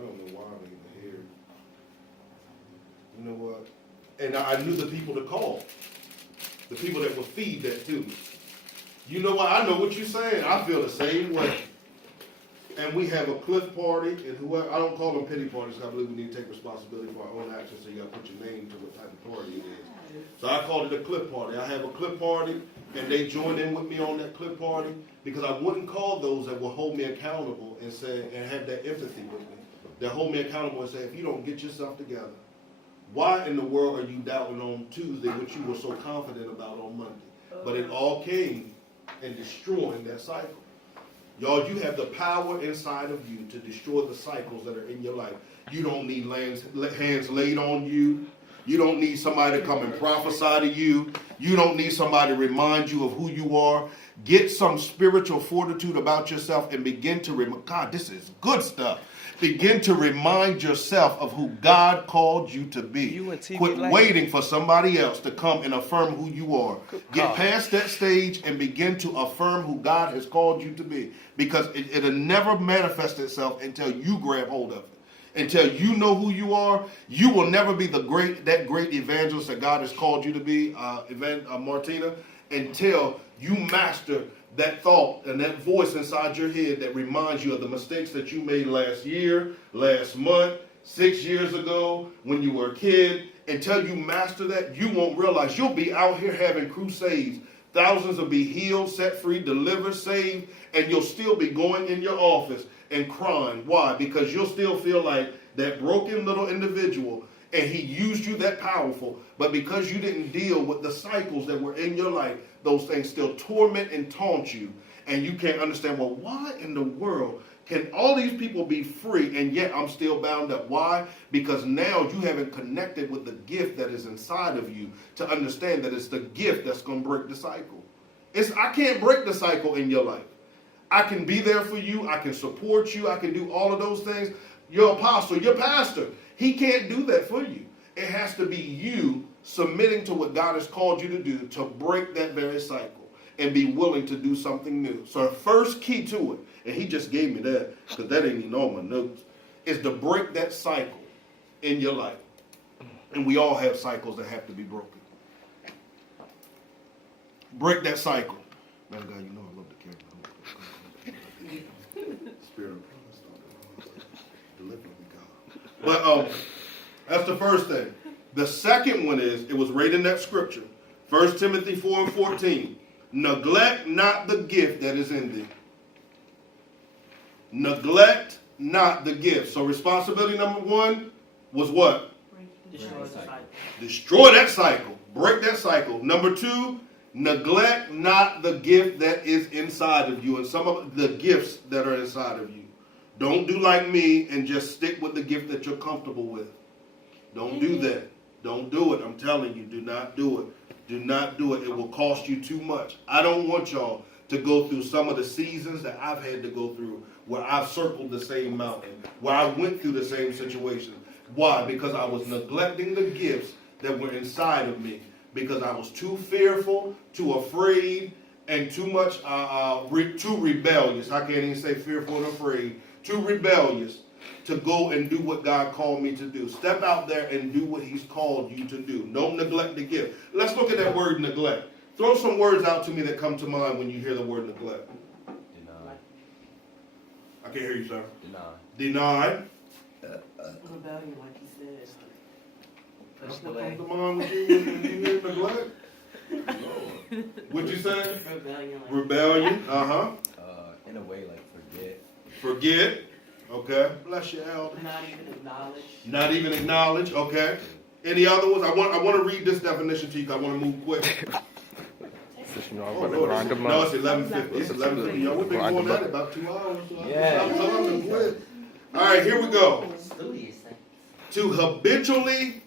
don't know why I'm even here. You know what? And I knew the people to call. The people that would feed that to me. You know what? I know what you're saying. I feel the same way. And we have a cliff party, and whoever, I don't call them pity parties, because I believe we need to take responsibility for our own actions, so you got to put your name to what type of party it is. So I called it a cliff party. I have a cliff party, and they joined in with me on that cliff party, because I wouldn't call those that will hold me accountable and say, and have that empathy with me, that hold me accountable and say, if you don't get yourself together, why in the world are you doubting on Tuesday what you were so confident about on Monday? But it all came in destroying that cycle. Y'all, you have the power inside of you to destroy the cycles that are in your life. You don't need hands laid on you. You don't need somebody to come and prophesy to you. You don't need somebody to remind you of who you are. Get some spiritual fortitude about yourself and begin to remind, God, this is good stuff. Begin to remind yourself of who God called you to be. Quit waiting for somebody else to come and affirm who you are. Get past that stage and begin to affirm who God has called you to be. Because it'll never manifest itself until you grab hold of it. Until you know who you are, you will never be that great evangelist that God has called you to be, Martina, until you master that thought and that voice inside your head that reminds you of the mistakes that you made last year, last month, 6 years ago, when you were a kid. Until you master that, you won't realize you'll be out here having crusades. Thousands will be healed, set free, delivered, saved, and you'll still be going in your office and crying. Why? Because you'll still feel like that broken little individual, and he used you that powerful, but because you didn't deal with the cycles that were in your life, those things still torment and taunt you, and you can't understand, well, why in the world can all these people be free and yet I'm still bound up? Why? Because now you haven't connected with the gift that is inside of you to understand that it's the gift that's going to break the cycle. I can't break the cycle in your life. I can be there for you. I can support you. I can do all of those things. Your apostle, your pastor, he can't do that for you. It has to be you submitting to what God has called you to do to break that very cycle and be willing to do something new. So the first key to it, and he just gave me that because that ain't even on my notes, is to break that cycle in your life. And we all have cycles that have to be broken. Break that cycle. Man, God, you know I love the camera. Spirit of promise, deliver me, God. But that's the first thing. The second one is, it was right in that scripture, 1 Timothy 4:14. Neglect not the gift that is in thee. Neglect not the gift. So responsibility number one was what? Destroy the cycle. Destroy that cycle. Break that cycle. Number two, neglect not the gift that is inside of you and some of the gifts that are inside of you. Don't do like me and just stick with the gift that you're comfortable with. Don't do that. Don't do it. I'm telling you, do not do it. Do not do it. It will cost you too much. I don't want y'all to go through some of the seasons that I've had to go through where I've circled the same mountain, where I went through the same situation. Why? Because I was neglecting the gifts that were inside of me. Because I was too fearful, too afraid, and too rebellious. I can't even say fearful and afraid. Too rebellious to go and do what God called me to do. Step out there and do what he's called you to do. Don't neglect the gift. Let's look at that word neglect. Throw some words out to me that come to mind when you hear the word neglect. Deny. I can't hear you, sir. Deny. Rebellion, like you said. That's what comes to mind when you hear neglect. What'd you say? Rebellion. Like Rebellion. In a way, like forget. Forget. Okay. Bless you, elder. not even acknowledge. Not even acknowledge. Okay. Any other ones? I want to read this definition to you because I want to move quick. No, it's 11:50. It's 11:50. Y'all, we've been going at it about 2 hours. So Yeah. I'm quick. All right, here we go. To habitually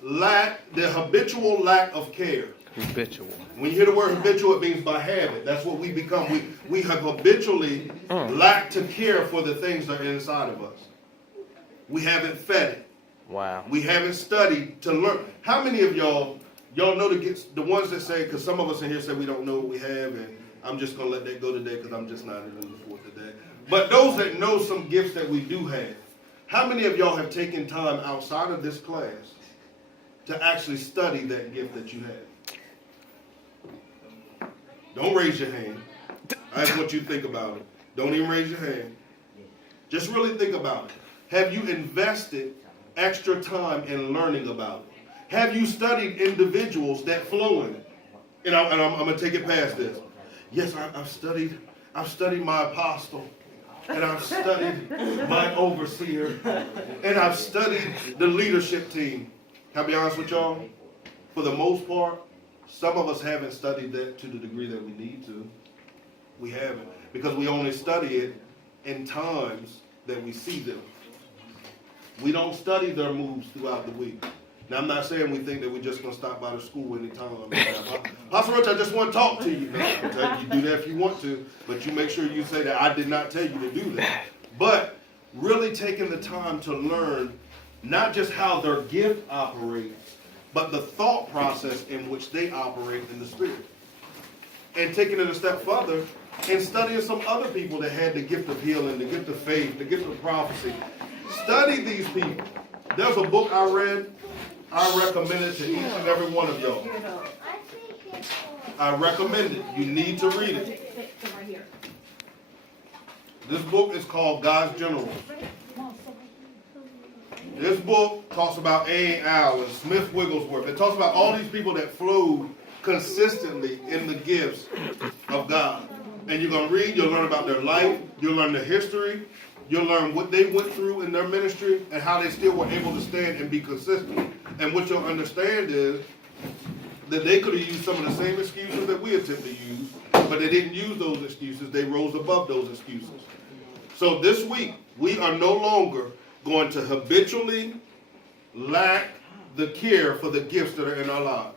lack, the habitual lack of care. Habitual. When you hear the word habitual, it means by habit. That's what we become. We have habitually lacked to care for the things that are inside of us. We haven't fed it. Wow. We haven't studied to learn. How many of y'all know the ones that say, because some of us in here say we don't know what we have, and I'm just going to let that go today because I'm just not in the mood for it today. But those that know some gifts that we do have, How many of y'all have taken time outside of this class to actually study that gift that you have? Don't raise your hand. I just want you to think about it. Don't even raise your hand. Just really think about it. Have you invested extra time in learning about it? Have you studied individuals that flow in it? And I'm going to take it past this. Yes, I've studied my apostle. And I've studied my overseer. And I've studied the leadership team. Can I be honest with y'all? For the most part, some of us haven't studied that to the degree that we need to. We haven't. Because we only study it in times that we see them. We don't study their moves throughout the week. Now, I'm not saying we think that we're just going to stop by the school anytime. Pastor Roach, I just want to talk to you. No, you do that if you want to, but you make sure you say that I did not tell you to do that. But really taking the time to learn not just how their gift operates, but the thought process in which they operate in the Spirit. And taking it a step further and studying some other people that had the gift of healing, the gift of faith, the gift of prophecy. Study these people. There's a book I read. I recommend it to each and every one of y'all. I recommend it. You need to read it. This book is called God's Generals. This book talks about A. Allen, Smith Wigglesworth. It talks about all these people that flowed consistently in the gifts of God. And you're going to read, you'll learn about their life, you'll learn their history, you'll learn what they went through in their ministry and how they still were able to stand and be consistent. And what you'll understand is that they could have used some of the same excuses that we attempt to use, but they didn't use those excuses. They rose above those excuses. So this week, we are no longer going to habitually lack the care for the gifts that are in our lives.